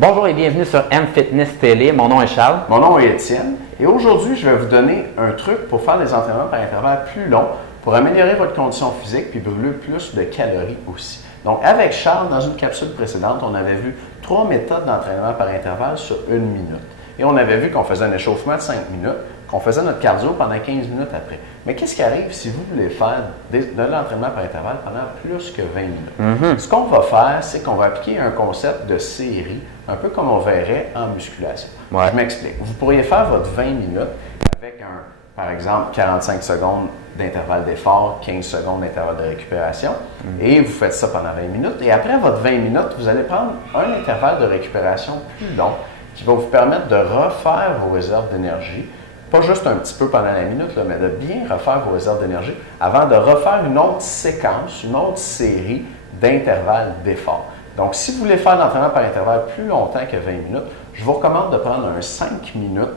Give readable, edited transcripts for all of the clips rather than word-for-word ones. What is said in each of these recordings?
Bonjour et bienvenue sur M-Fitness Télé. Mon nom est Charles. Mon nom est Étienne et aujourd'hui, je vais vous donner un truc pour faire des entraînements par intervalle plus longs pour améliorer votre condition physique puis brûler plus de calories aussi. Donc, avec Charles, dans une capsule précédente, on avait vu 3 méthodes d'entraînement par intervalle sur 1 minute. Et on avait vu qu'on faisait un échauffement de 5 minutes, qu'on faisait notre cardio pendant 15 minutes après. Mais qu'est-ce qui arrive si vous voulez faire de l'entraînement par intervalle pendant plus que 20 minutes? Ce qu'on va faire, c'est qu'on va appliquer un concept de série, un peu comme on verrait en musculation. Je m'explique. Vous pourriez faire votre 20 minutes avec par exemple, 45 secondes d'intervalle d'effort, 15 secondes d'intervalle de récupération, et vous faites ça pendant 20 minutes. Et après votre 20 minutes, vous allez prendre un intervalle de récupération plus long qui va vous permettre de refaire vos réserves d'énergie, pas juste un petit peu pendant la minute, là, mais de bien refaire vos réserves d'énergie avant de refaire une autre séquence, une autre série d'intervalles d'effort. Donc, si vous voulez faire l'entraînement par intervalle plus longtemps que 20 minutes, je vous recommande de prendre un 5 minutes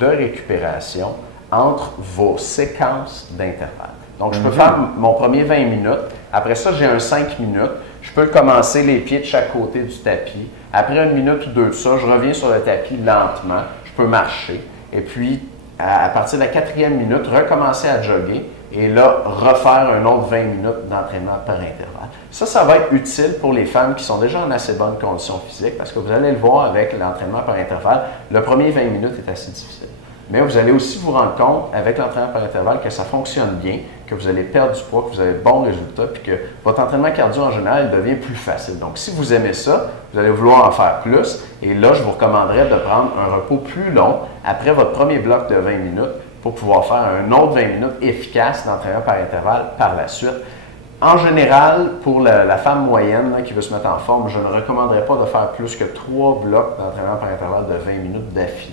de récupération entre vos séquences d'intervalles. Donc, je peux faire mon premier 20 minutes. Après ça, j'ai un 5 minutes. Je peux commencer les pieds de chaque côté du tapis. Après 1 minute ou 2 de ça, je reviens sur le tapis lentement. Je peux marcher. Et puis, à partir de la 4e minute, recommencer à jogger. Et là, refaire un autre 20 minutes d'entraînement par intervalle. Ça va être utile pour les femmes qui sont déjà en assez bonne condition physique parce que vous allez le voir avec l'entraînement par intervalle, le premier 20 minutes est assez difficile. Mais vous allez aussi vous rendre compte avec l'entraînement par intervalle que ça fonctionne bien, que vous allez perdre du poids, que vous avez de bons résultats, puis que votre entraînement cardio en général devient plus facile. Donc, si vous aimez ça, vous allez vouloir en faire plus. Et là, je vous recommanderais de prendre un repos plus long après votre premier bloc de 20 minutes pour pouvoir faire un autre 20 minutes efficace d'entraînement par intervalle par la suite. En général, pour la femme moyenne là, qui veut se mettre en forme, je ne recommanderais pas de faire plus que 3 blocs d'entraînement par intervalle de 20 minutes d'affilée.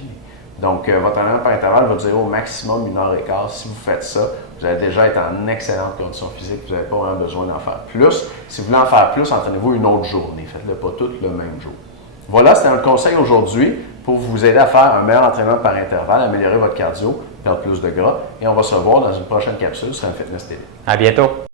Donc, votre entraînement par intervalle va durer au maximum 1h15. Si vous faites ça, vous allez déjà être en excellente condition physique. Vous n'avez pas vraiment besoin d'en faire plus. Si vous voulez en faire plus, entraînez-vous une autre journée. Faites-le pas tout le même jour. Voilà, c'était un conseil aujourd'hui pour vous aider à faire un meilleur entraînement par intervalle, améliorer votre cardio, perdre plus de gras. Et on va se revoir dans une prochaine capsule sur M-Fitness TV. À bientôt!